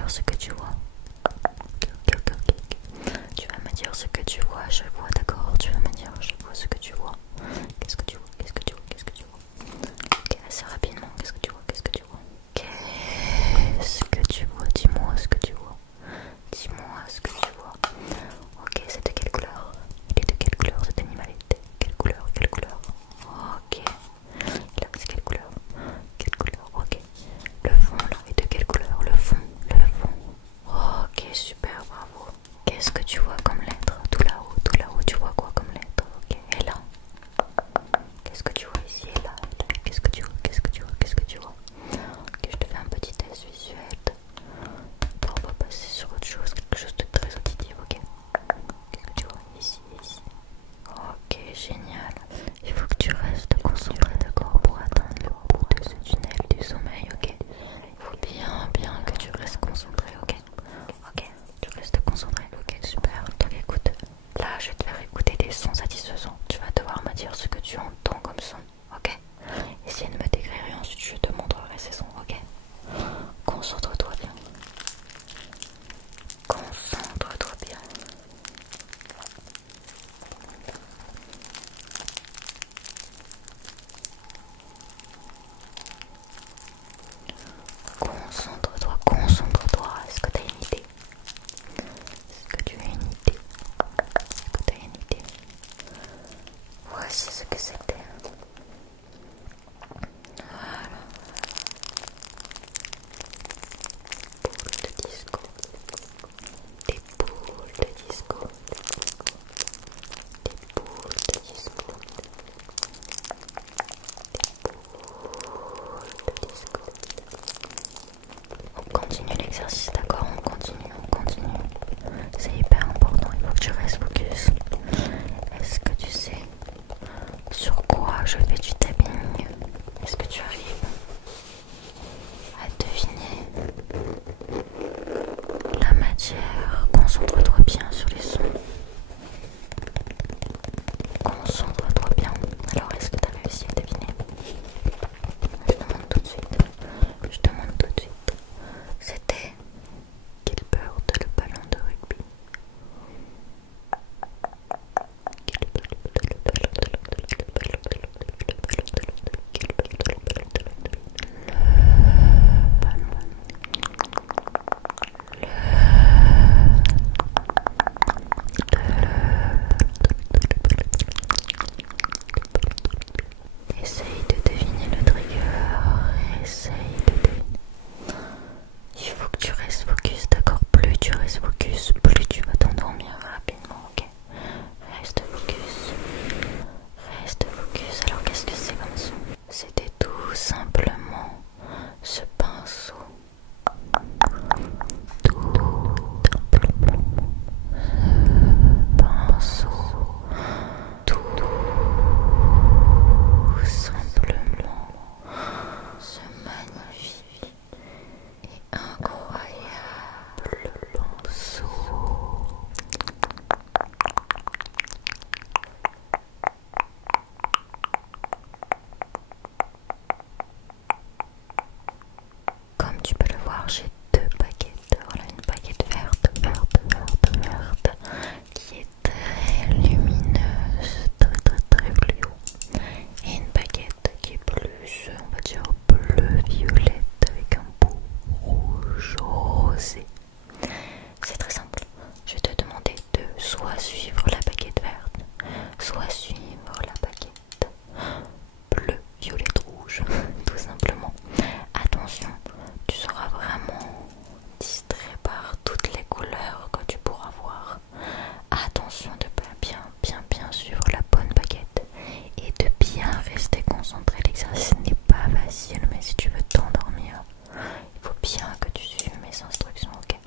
dire ce que tu vois. Ok, ok, ok, ok. Tu vas me dire ce que tu vois, je vois, d'accord. Tu vas me dire, je vois ce que tu vois. Qu'est-ce que tu vois? Qu'est-ce que tu vois? Qu'est-ce que tu vois? Ok, assez rapidement. Qu'est-ce que tu vois? Qu'est-ce que tu vois? Qu'est-ce que tu vois? Dis-moi ce que tu vois. Dis-moi ce que tu vois. Ok, c'est de quelle couleur? Il est de quelle couleur cet animal? Quelle couleur? Quelle couleur? Ok. Là, c'est quelle couleur? Quelle couleur? Ok. Le fond là est de quelle couleur? Le fond. Le fond. Ok, super, bravo. Qu'est-ce que tu vois comme lettre? Tout là-haut, tu vois quoi comme lettre? Ok, et là? Qu'est-ce que tu vois ici et là? Qu'est-ce que tu vois? Qu'est-ce que tu vois? Qu'est-ce que tu vois? Ok, je te fais un petit test visuel. Bon, on va passer sur autre chose, quelque chose de très auditif, ok? Qu'est-ce que tu vois ici et ici? Ok, génial. Il faut que tu restes concentré, d'accord, pour atteindre le bout de ce tunnel du sommeil, ok? Il faut bien que tu restes concentré, ok? Ok, tu restes concentré, ok, super. Donc écoute, là je vais te faire écouter des sons satisfaisants. Tu vas devoir me dire ce que tu entends comme son, ok? Essaye de me décrire et ensuite je te montrerai ces sons, ok? Concentre-toi bien. Concentre-toi bien. Concentre-toi, concentre-toi. Est-ce que tu as une idée? Est-ce que tu as une idée? Est-ce que tu as une idée? Voici ce que c'était. Voilà. Boule de disco. Des boules de disco. Des boules de disco. Des boules de disco. On continue l'exercice, d'accord? On continue, on continue. C'est hyper important, il faut que tu restes focus. Est-ce que tu sais sur quoi je fais du tapping? Est-ce que tu arrives à deviner la matière? Concentre-toi bien sur les sons. Concentre-toi bien. Alors, est-ce que tu as réussi à deviner? Je demande tout de suite. Je demande tout de suite. C'était Gilbert le ballon de rugby. Essaye de deviner le trigger. Essaye de deviner. Il faut que tu restes focus, d'accord? Plus tu restes focus, plus tu vas t'endormir rapidement, ok? Reste focus. Reste focus. Alors qu'est-ce que c'est comme son? C'était tout simplement ce pinceau. Tout simplement ce pinceau. Tout simplement ce magnifique et incroyable pinceau. Comme tu peux le voir, j'ai deux baguettes. Voilà, une baguette verte, qui est très lumineuse, très fluo. Et une baguette qui est plus, on va dire, bleu-violette avec un bout rouge rosé. C'est très simple. Je vais te demander de soit suivre la baguette verte, soit suivre la baguette bleu, violette, rouge, tout simplement. Attention, tu seras vraiment distrait par toutes les couleurs que tu pourras voir. Attention de bien suivre la bonne baguette et de bien rester concentré. L'exercice n'est pas facile, mais si tu veux t'endormir, il faut bien que tu suives mes instructions, ok?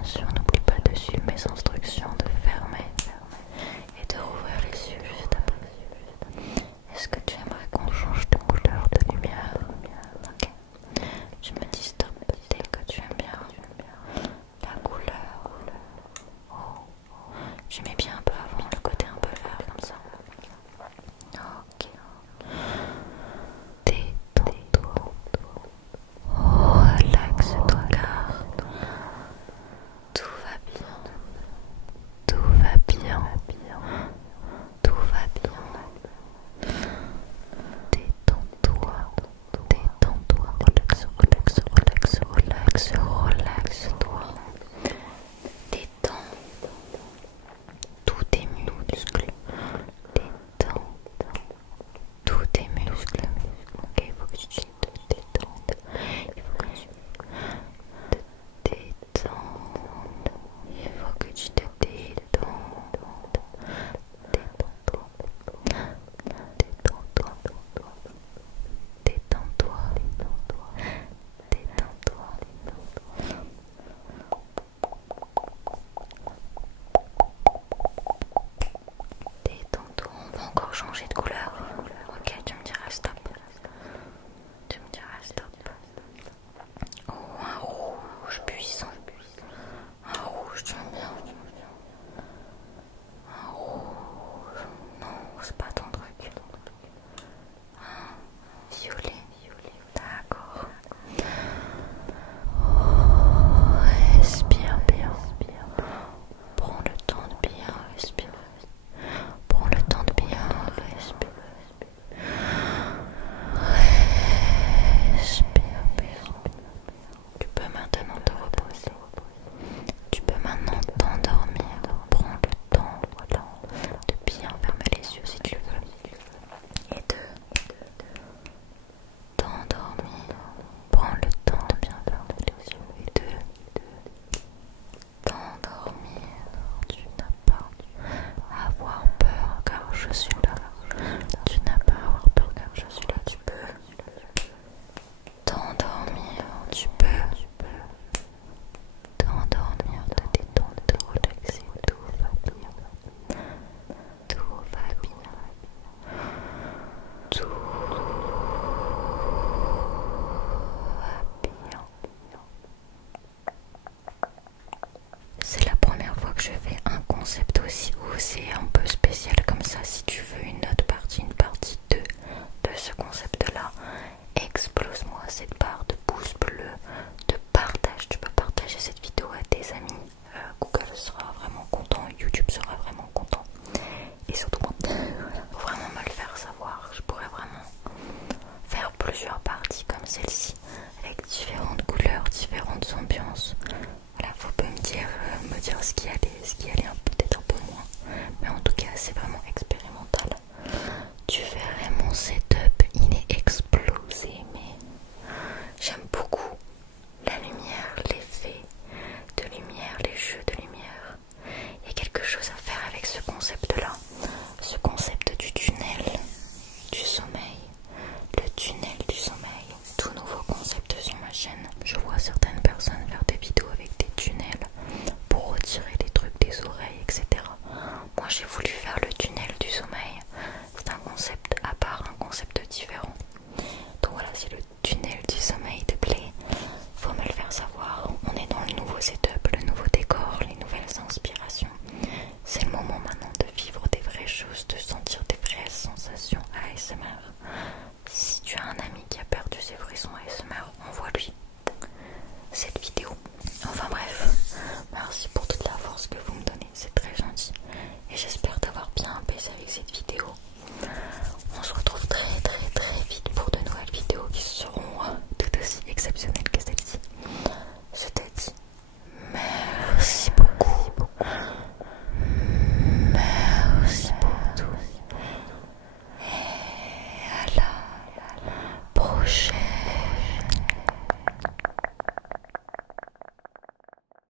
bien sûr, n'oublie pas de suivre mes instructions, de fermer et de rouvrir les yeux juste après. Est-ce que tu aimerais qu'on change de couleur, de lumière? Ok. Je me dis stop dès que tu aimes bien la couleur. Oh. J'aimais bien un peu avant le côté un peu vert comme ça. Ok. Détends-toi. Relaxe-toi car tout va bien. Tout va bien. Tout va bien. Détends-toi. Détends-toi. Relaxe-toi. Détends tous tes muscles. Détends tous tes muscles. Ok, il faut que tu te détendes. Il faut que tu te détendes. Il faut que tu te détendes. Détends-toi. Détends-toi. Détends-toi. Détends-toi. Détends-toi. On va encore changer de couleur. Ok, tu me diras stop. Tu me diras stop. Oh, un rouge puissant. Un rouge, tu aimes bien. Un rouge. Non, c'est pas ton truc. Un violet. D'accord. Respire bien. Prends le temps de bien respirer. Prends le temps de bien respirer. Respire bien. Tu peux maintenant te reposer. Tu peux maintenant t'endormir. Prends le temps, voilà, de bien fermer les yeux si tu veux. Et de t'endormir. Prends le temps de bien fermer les yeux et de t'endormir. Tu n'as pas à avoir peur car je suis là. Tu n'as pas à avoir peur car je suis là. Tu peux t'endormir. Tu peux t'endormir, te détendre, te relaxer. Tout va bien. Tout va bien. Tout va bien. C'est la première fois que je fais un concept aussi où c'est un peu spécial comme ça. Si tu veux une note